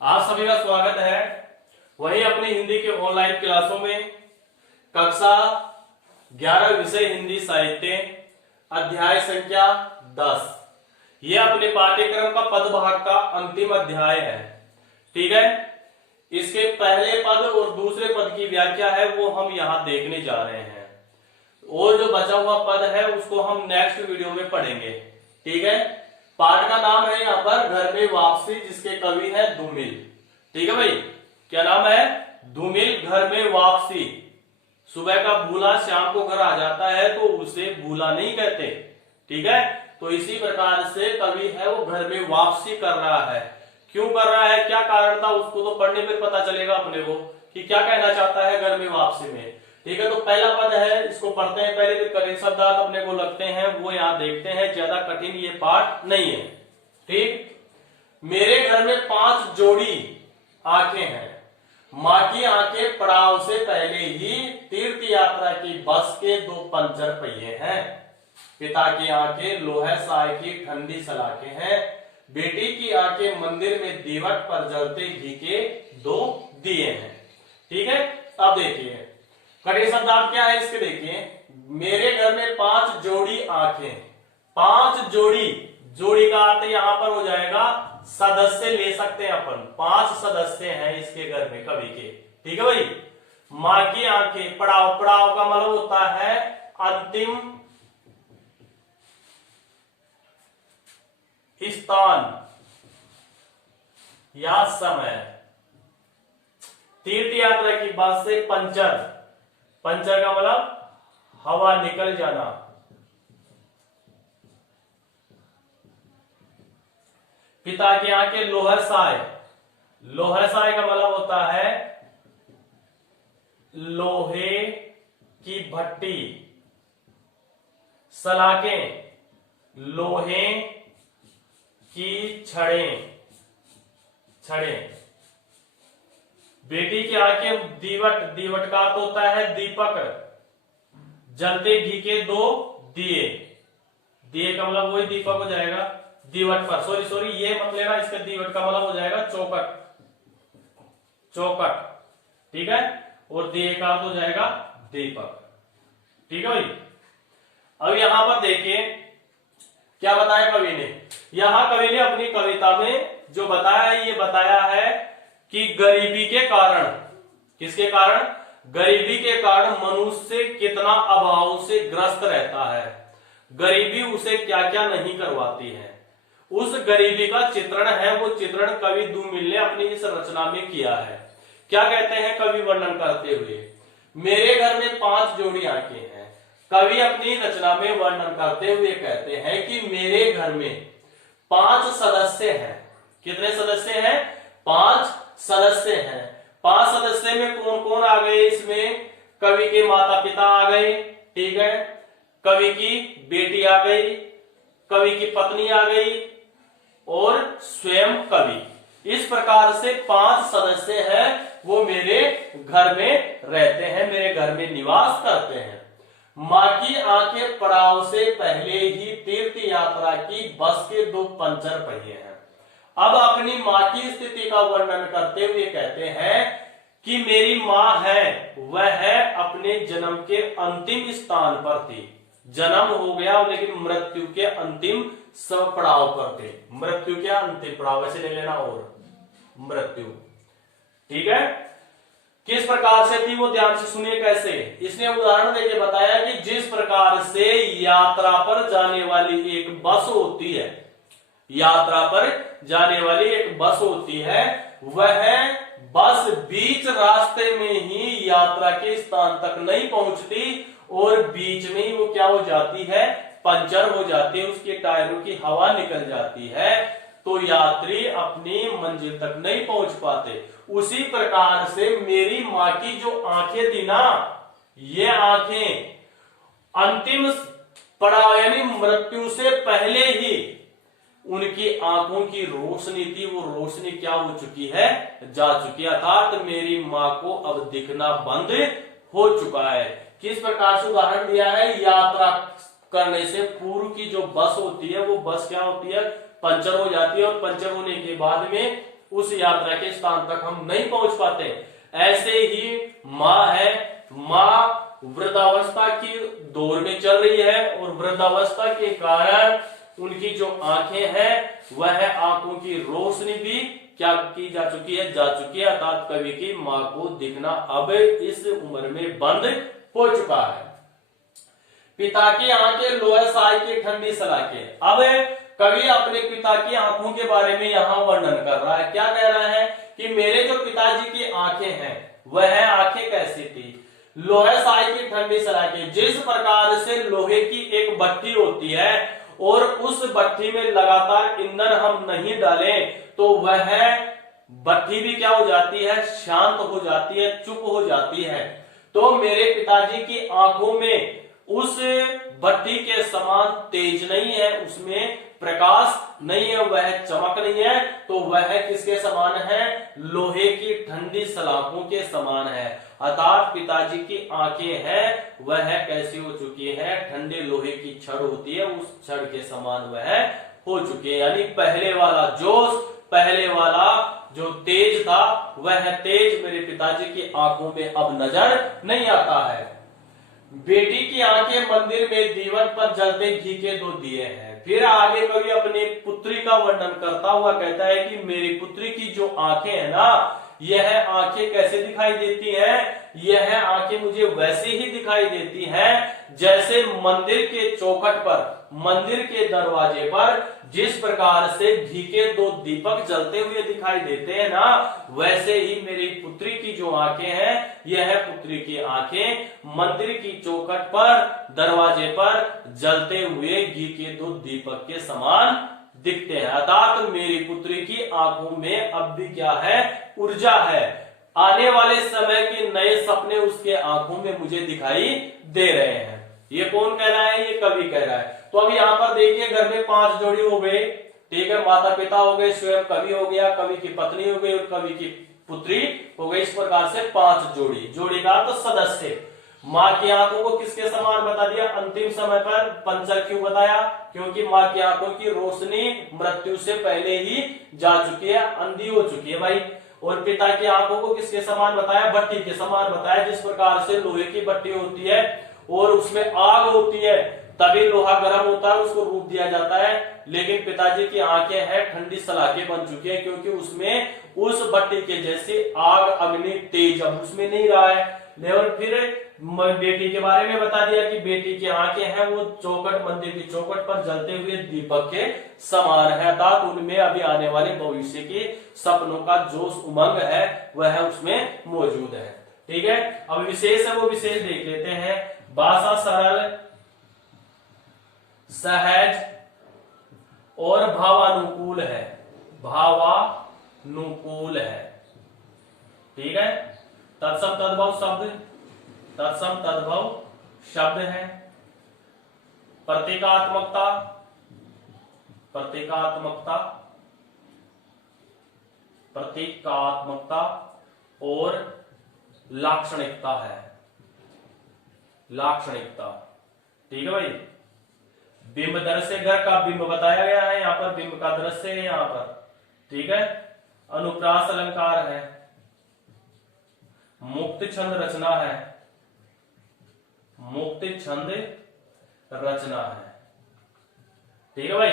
आप सभी का स्वागत है वही अपनी हिंदी के ऑनलाइन क्लासों में। कक्षा 11 विषय हिंदी साहित्य अध्याय संख्या 10। यह अपने पाठ्यक्रम का पद भाग का अंतिम अध्याय है। ठीक है, इसके पहले पद और दूसरे पद की व्याख्या है वो हम यहाँ देखने जा रहे हैं, और जो बचा हुआ पद है उसको हम नेक्स्ट वीडियो में पढ़ेंगे। ठीक है, पाठ का नाम है यहाँ पर घर में वापसी, जिसके कवि है धूमिल। ठीक है भाई, क्या नाम है? धूमिल। घर में वापसी। सुबह का भूला शाम को घर आ जाता है तो उसे भूला नहीं कहते। ठीक है, तो इसी प्रकार से कवि है वो घर में वापसी कर रहा है। क्यों कर रहा है, क्या कारण था, उसको तो पढ़ने पर पता चलेगा अपने को कि क्या कहना चाहता है घर में वापसी में। ठीक है, तो पहला पद है, इसको पढ़ते हैं। पहले जो कठिन शब्दार्थ अपने को लगते हैं वो यहाँ देखते हैं, ज्यादा कठिन ये पाठ नहीं है। ठीक, मेरे घर में 5 जोड़ी आंखें हैं। माँ की आंखें पड़ाव से पहले ही तीर्थ यात्रा की बस के 2 पंचर पहिए हैं। पिता की आंखें लोहे साय की ठंडी सलाखें हैं। बेटी की आंखें मंदिर में दीवट पर जलते घी के 2 दिए हैं। ठीक है, अब देखिए कठिन शब्दार्थ क्या है इसके। देखिए, मेरे घर में 5 जोड़ी आंखें। 5 जोड़ी, जोड़ी का अर्थ यहां पर हो जाएगा सदस्य, ले सकते हैं अपन। 5 सदस्य हैं इसके घर में कवि के। ठीक है भाई, माँ की आंखें पड़ाव, पड़ाव का मतलब होता है अंतिम स्थान या समय। तीर्थ यात्रा की बस से पंचर, पंचर का मतलब हवा निकल जाना। पिता की आंखें लोहर साय, लोहर साय का मतलब होता है लोहे की भट्टी। सलाखें, लोहे की छड़ें, छड़ें। बेटी की आंखें दीवट, दीवट का अर्थ होता है दीपक। जलते घी के 2 दिए, दिए का मतलब वही दीपक हो जाएगा दीवट पर। सॉरी ये मत लेना, इसका दीवट का मतलब हो जाएगा चौकट, चौकट। ठीक है, और दिए का अर्थ हो जाएगा दीपक। ठीक है भाई, अब यहां पर देखिए क्या बताया कवि ने। यहां कवि ने अपनी कविता में जो बताया है, ये बताया है कि गरीबी के कारण, किसके कारण? गरीबी के कारण मनुष्य कितना अभाव से ग्रस्त रहता है। गरीबी उसे क्या क्या नहीं करवाती है, उस गरीबी का चित्रण है वो चित्रण कवि धूमिल ने अपनी इस रचना में किया है। क्या कहते हैं कवि वर्णन करते हुए? मेरे घर में 5 जोड़ी आंखें हैं। कवि अपनी रचना में वर्णन करते हुए कहते हैं कि मेरे घर में 5 सदस्य हैं। कितने सदस्य हैं? 5 सदस्य हैं। 5 सदस्य में कौन कौन आ गए इसमें? कवि के माता पिता आ गए। ठीक है, कवि की बेटी आ गई, कवि की पत्नी आ गई और स्वयं कवि। इस प्रकार से 5 सदस्य हैं वो मेरे घर में रहते हैं, मेरे घर में निवास करते हैं। माँ की आंखें पड़ाव से पहले ही तीर्थ यात्रा की बस के 2 पंचर पहिए हैं। अब अपनी माँ की स्थिति का वर्णन करते हुए कहते हैं कि मेरी माँ है वह अपने जन्म के अंतिम स्थान पर थी। जन्म हो गया लेकिन मृत्यु के अंतिम पड़ाव पर थे। मृत्यु के अंतिम पड़ाव, ऐसे ले लेना, और मृत्यु। ठीक है, किस प्रकार से थी वो ध्यान से सुनिए कैसे। इसने उदाहरण देके बताया कि जिस प्रकार से यात्रा पर जाने वाली एक बस होती है, यात्रा पर जाने वाली एक बस होती है, वह बस बीच रास्ते में ही यात्रा के स्थान तक नहीं पहुंचती और बीच में ही वो क्या हो जाती है? पंचर हो जाती है, उसके टायरों की हवा निकल जाती है, तो यात्री अपनी मंजिल तक नहीं पहुंच पाते। उसी प्रकार से मेरी माँ की जो आंखें थी ना, ये आंखें अंतिम पड़ाव यानी मृत्यु से पहले ही उनकी आंखों की रोशनी थी, वो रोशनी क्या हो चुकी है? जा चुकी है। अर्थात मेरी माँ को अब दिखना बंद हो चुका है। किस प्रकार से उदाहरण दिया है? यात्रा करने से पूर्व की जो बस होती है वो बस क्या होती है? पंचर हो जाती है, और पंचर होने के बाद में उस यात्रा के स्थान तक हम नहीं पहुंच पाते। ऐसे ही माँ है, माँ वृद्धावस्था की दौर में चल रही है और वृद्धावस्था के कारण उनकी जो आंखें हैं वह आंखों की रोशनी भी क्या की जा चुकी है, जा चुकी है। अर्थात कवि की माँ को दिखना अब इस उम्र में बंद हो चुका है। पिता की आंखें लोहे साई की ठंडी सलाखें। अब कवि अपने पिता की आंखों के बारे में यहाँ वर्णन कर रहा है। क्या कह रहा है कि मेरे जो पिताजी की आंखें हैं वह आंखें कैसी थी, लोहे साई की ठंडी सलाखें। जिस प्रकार से लोहे की एक भट्टी होती है और उस भट्टी में लगातार ईंधन हम नहीं डालें तो वह भट्टी भी क्या हो जाती है, शांत हो जाती है, चुप हो जाती है। तो मेरे पिताजी की आंखों में उस भट्टी के समान तेज नहीं है, उसमें प्रकाश नहीं है, वह चमक नहीं है, तो वह किसके समान है, लोहे की ठंडी सलाखों के समान है। अर्थात पिताजी की आंखें हैं वह कैसी हो चुकी है, ठंडे लोहे की छड़ होती है उस छड़ के समान वह हो चुकी है। यानी पहले वाला जोश, पहले वाला जो तेज था वह तेज मेरे पिताजी की आंखों में अब नजर नहीं आता है। बेटी की आंखें मंदिर में दीवान पर जलते घी के 2 दिए हैं। फिर आगे कवि अपनी पुत्री का वर्णन करता हुआ कहता है कि मेरी पुत्री की जो आंखें हैं ना, यह आंखें कैसे दिखाई देती हैं, यह आंखें मुझे वैसे ही दिखाई देती हैं जैसे मंदिर के चौखट पर, मंदिर के दरवाजे पर जिस प्रकार से घी के 2 दीपक जलते हुए दिखाई देते हैं ना, वैसे ही मेरी पुत्री की जो आंखें हैं, यह पुत्री की आंखें मंदिर की चौखट पर, दरवाजे पर जलते हुए घी के 2 दीपक के समान दिखते हैं। अर्थात मेरी पुत्री की आंखों में अब भी क्या है, ऊर्जा है। आने वाले समय के नए सपने उसके आंखों में मुझे दिखाई दे रहे हैं। ये कौन कह रहा है, ये कवि कह रहा है। तो अब यहाँ पर देखिए घर में 5 जोड़ी हो गए, ठीक है, माता पिता हो गए, स्वयं कवि हो गया, कवि की पत्नी हो गई और कवि की पुत्री हो गई। इस प्रकार से 5 जोड़ी, जोड़ी का तो सदस्य। माँ की आंखों को किसके समान बता दिया, अंतिम समय पर पंचर क्यों बताया, क्योंकि माँ की आंखों की रोशनी मृत्यु से पहले ही जा चुकी है, अंधी हो चुकी है भाई। और पिता की आंखों को किसके समान बताया, भट्टी के समान बताया। जिस प्रकार से लोहे की भट्टी होती है और उसमें आग होती है तभी लोहा गर्म होता है, उसको रूप दिया जाता है। लेकिन पिताजी की आंखें हैं ठंडी सलाखें बन चुकी है, क्योंकि उसमें उस भट्टी के जैसे आग, अग्नि, तेज अब उसमें नहीं रहा है। लेकिन फिर बेटी के बारे में बता दिया कि बेटी की आंखें हैं वो चौखट, मंदिर की चौखट पर जलते हुए दीपक के समान है। अर्थात उनमें अभी आने वाले भविष्य के सपनों का जोश, उमंग है वह उसमें मौजूद है। ठीक है, अब विशेष है वो विशेष देख लेते हैं। भाषा सरल, सहज और भावानुकूल है, भावानुकूल है। ठीक है, तत्सम तद्भव शब्द, तत्सम तद्भव शब्द है। प्रतीकात्मकता, प्रतीकात्मकता, प्रतीकात्मकता और लाक्षणिकता है, लाक्षणिकता। ठीक है भाई, बिंब दृश्य, घर का बिंब बताया गया है, यहां पर बिंब का दृश्य है यहां पर। ठीक है, अनुप्रास अलंकार है, मुक्त छंद रचना है, मुक्त छंद रचना है। ठीक है भाई,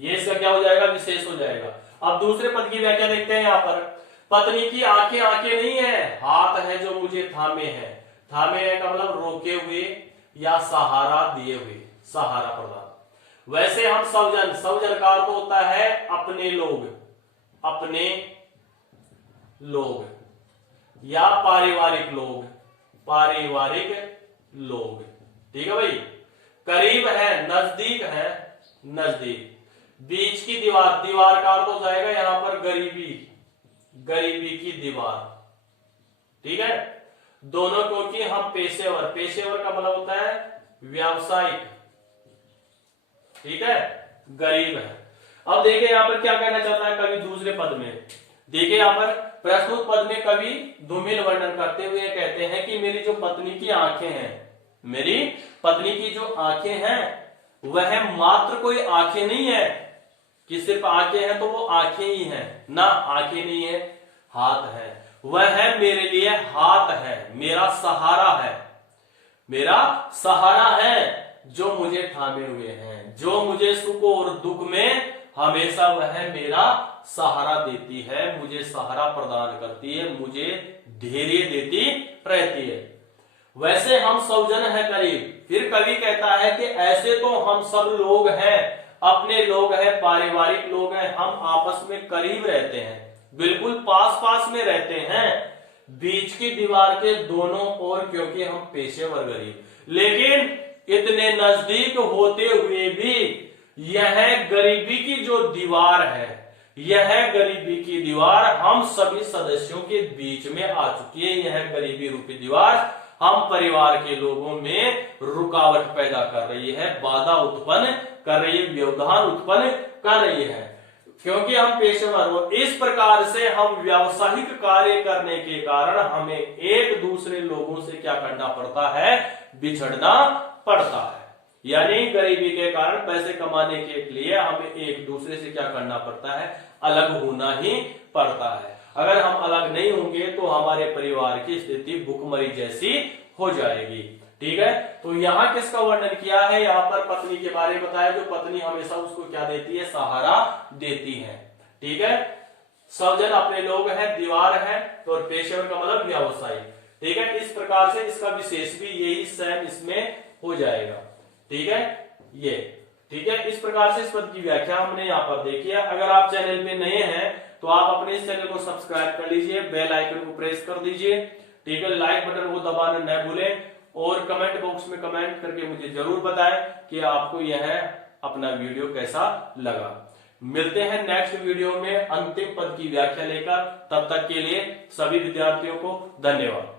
ये इसका क्या हो जाएगा, विशेष हो जाएगा। अब दूसरे पद की व्याख्या देखते हैं। यहाँ पर पत्नी की आंखें आंखें नहीं है, हाथ है जो मुझे थामे है। थामे है का मतलब रोके हुए या सहारा दिए हुए, सहारा प्रदान। वैसे हम सवजन, सवजन का अर्थ होता है अपने लोग, अपने लोग या पारिवारिक लोग, पारिवारिक लोग। ठीक है भाई, करीब है, नजदीक है, नजदीक। बीच की दीवार, दीवार का अर्थ हो जाएगा यहां पर गरीबी, गरीबी की दीवार। ठीक है, दोनों, क्योंकि हम पेशेवर, पेशेवर का मतलब होता है व्यावसायिक। ठीक है, गरीब है। अब देखिए यहां पर क्या कहना चाहता है कवि दूसरे पद में। देखिए यहां पर प्रस्तुत पद में कवि धूमिल वर्णन करते हुए कहते हैं कि मेरी जो पत्नी की आंखें हैं, मेरी पत्नी की जो आंखें हैं वह मात्र कोई आंखें नहीं है, कि सिर्फ आंखें हैं तो वो आंखें ही हैं, ना आंखें नहीं है, हाथ है। वह है मेरे लिए हाथ है, मेरा सहारा है, मेरा सहारा है, जो मुझे थामे हुए हैं, जो मुझे सुख और दुख में हमेशा वह मेरा सहारा देती है, मुझे सहारा प्रदान करती है, मुझे धैर्य देती रहती है। वैसे हम सब जन है करीब। फिर कवि कहता है कि ऐसे तो हम सब लोग हैं, अपने लोग हैं, पारिवारिक लोग हैं, हम आपस में करीब रहते हैं, बिल्कुल पास पास में रहते हैं, बीच की दीवार के दोनों ओर, क्योंकि हम पेशेवर गरीब। लेकिन इतने नजदीक होते हुए भी यह गरीबी की जो दीवार है, यह गरीबी की दीवार हम सभी सदस्यों के बीच में आ चुकी है। यह गरीबी रूपी दीवार हम परिवार के लोगों में रुकावट पैदा कर रही है, बाधा उत्पन्न कर रही है, व्यवधान उत्पन्न कर रही है, क्योंकि हम पेशेवर हो। इस प्रकार से हम व्यावसायिक कार्य करने के कारण हमें एक दूसरे लोगों से क्या करना पड़ता है, बिछड़ना पड़ता है। यानी गरीबी के कारण पैसे कमाने के लिए हमें एक दूसरे से क्या करना पड़ता है, अलग होना ही पड़ता है। अगर हम अलग नहीं होंगे तो हमारे परिवार की स्थिति भुखमरी जैसी हो जाएगी। ठीक है, तो यहाँ किसका वर्णन किया है, यहाँ पर पत्नी के बारे में बताया, जो पत्नी हमेशा उसको क्या देती है, सहारा देती है। ठीक है, सब जन अपने लोग हैं, दीवार है, तो पेशेवर का मतलब व्यवसायी। ठीक है, इस प्रकार से इसका विशेष भी यही सेम इसमें हो जाएगा। ठीक है, ये ठीक है, इस प्रकार से इस पद की व्याख्या हमने यहाँ पर देखी है। अगर आप चैनल पे नए हैं तो आप अपने इस चैनल को सब्सक्राइब कर लीजिए, बेल आइकन को प्रेस कर दीजिए। ठीक है, लाइक बटन को दबाना न भूलें, और कमेंट बॉक्स में कमेंट करके मुझे जरूर बताएं कि आपको यह अपना वीडियो कैसा लगा। मिलते हैं नेक्स्ट वीडियो में अंतिम पद की व्याख्या लेकर। तब तक के लिए सभी विद्यार्थियों को धन्यवाद।